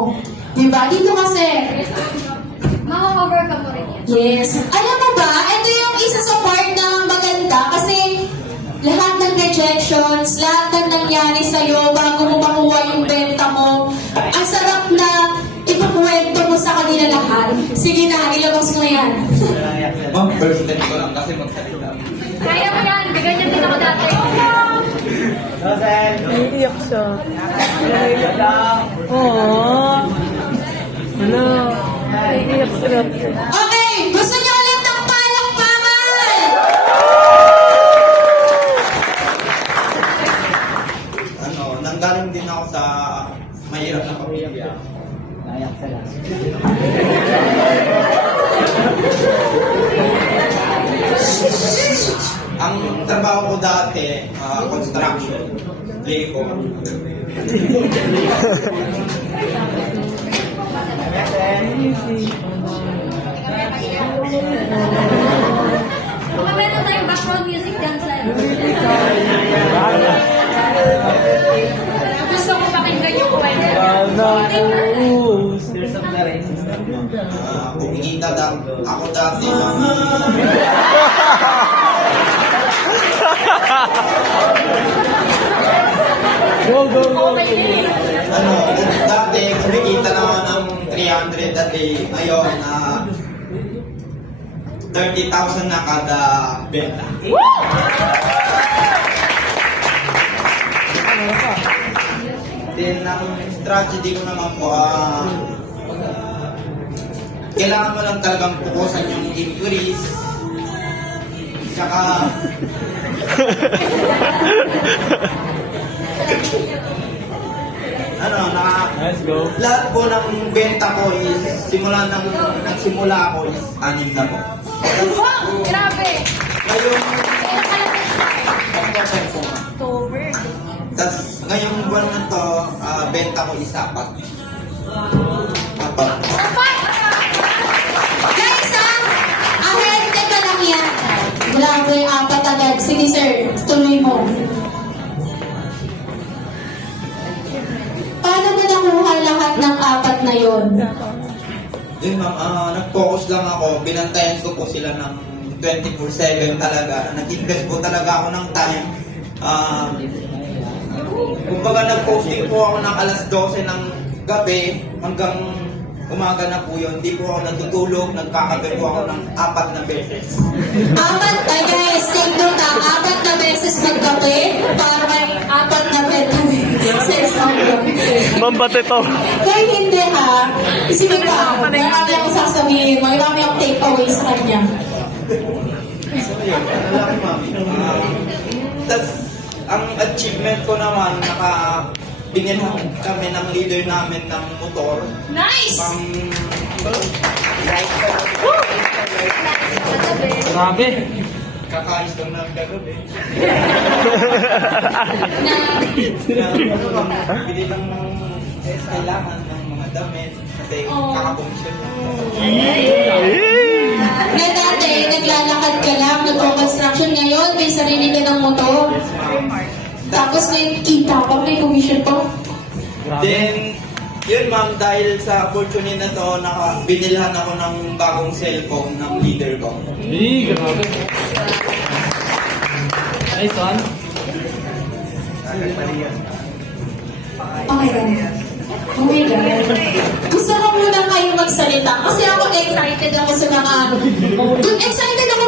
mo. Diba? Dito kasi. Maka-overcome mo rin yan. Yes. Alam mo ba, ito yung isa sa part na maganda kasi lahat ng rejections, lahat ng nangyari sa'yo bago mo makuha yung benta mo, ang sarap na ipakwento mo sa kanila lahat. Sige na, ilabas mo yan. Ma'am, first time ko lang kasi magsalita. Kaya mo yan. Bigyan niya din ako dati. Naiiyak siya. Oo. Ano? Naiiyak siya. Okay, gusto niyo ulit ng palakpakan! Nanggaling din ako sa mahirap na pamilya. Nayak sila. Ang trabaho ko dati, construction. Lego. Baka meron tayong background music dyan sa gusto ko pakinggan yung kwento. Kumikita ako dati. Dati kumikita na ako ng 300 a day. Ngayon, 30,000 na kada benta. Then, ang strategy ko naman po, kailangan mo lang talagang pukusan yung inquiries. Tsaka, Let's go. lahat po ng benta ko is, nagsimula ako is 6 na po. Wow! Grabe! Ngayon, Kailan ka lang October po. October. Tapos, ngayong buwan na to, benta ko is 4. Apat. Guys, ahente ka lang yan. Grabe, apat agad. Sige sir, tuloy mo. Paano mo nakuha lahat ng apat na yon? Yun ma'am, nag-focus lang ako, binantayan ko po sila ng 24/7 talaga. Nag-invest po talaga ako ng time. Kumbaga nag-posting po ako ng alas 12 ng gabi hanggang umaga na po yun. Hindi po ako natutulog, nagkakape po ako ng 4 na beses. Apat, ay guys, take note ha, 4 na beses magkape para may 4 na benta sa isang gabi. Mambate to. Kaya hindi ha, sige ka, marami akong sasabihin, marami akong take away sa kanya. So yun, ano lang ma'am. Tas, ang achievement ko naman, binilhan kami ng leader namin ng motor. Nice! Pang light ko. Grabe. Kakais lang ng kagabi. Na, Bili lang ng kailangan ng mga damit. Kasi kakakomisyon na. na dati, naglalakad ka lang, nagko-construction. Ngayon, may sarili ka ng motor. Tapos may kita pa, may commission pa. Then, yun ma'am, dahil sa opportunity na to, binilhan ako ng bagong cellphone ng leader ko. Grabe. Nice one. Okay lang. Oh my God. Gusto ko muna kayo magsalita kasi ako excited ako sa mga... Excited ako